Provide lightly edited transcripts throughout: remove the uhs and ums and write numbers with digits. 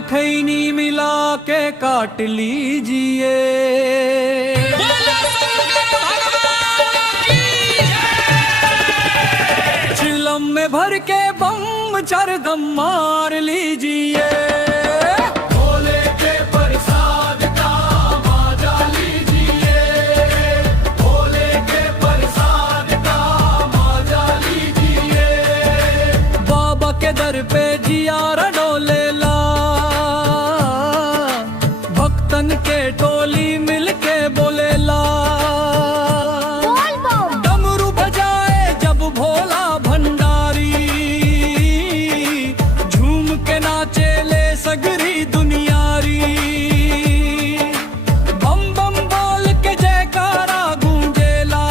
में खैनी मिला के काट लीजिए। चिलम में भर के बम चार दम मार लीजिए। दर पे जियारा डोलेला, भक्तन के टोली मिलके बोलेला। डमरू बजाए जब भोला भंडारी, झूम के नाचे ले सगरी दुनियारी। बम बम बोल के जयकारा गूंजेला,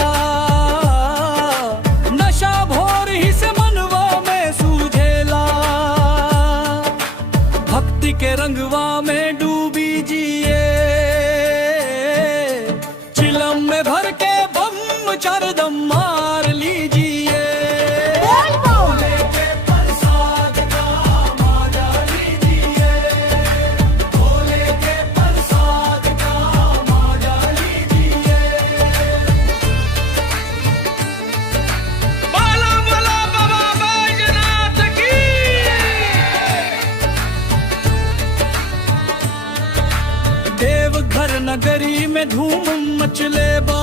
नशा भोर ही से मनवा में सूझे। भक्ति के रंगवा में डूबी जिए। चिलम में भर के बम चार दम मार लीजिए। भोले के प्रसाद का मजा लीजिए। भोले के प्रसाद का मजा लीजिए। बोलो बोलो बाबा बैजनाथ की। देवघर नगरी में धूम मचले बा,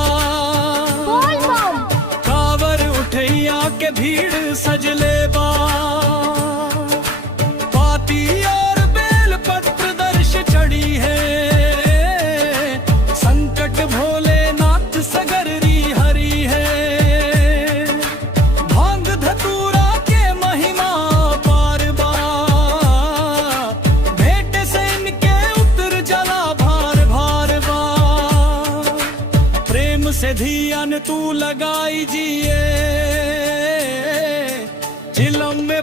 कांवर उठैया के भीड़ सजले बा। पाती और बेल पत्र दर्श चढ़ी है, संकट भोलेनाथ सगरी हरी है। भांग धतूरा के महिमा पार बा, भेंट से इनके उतर जला भार भार बा। प्रेम से धियान तू लगाई जिए। चिलम में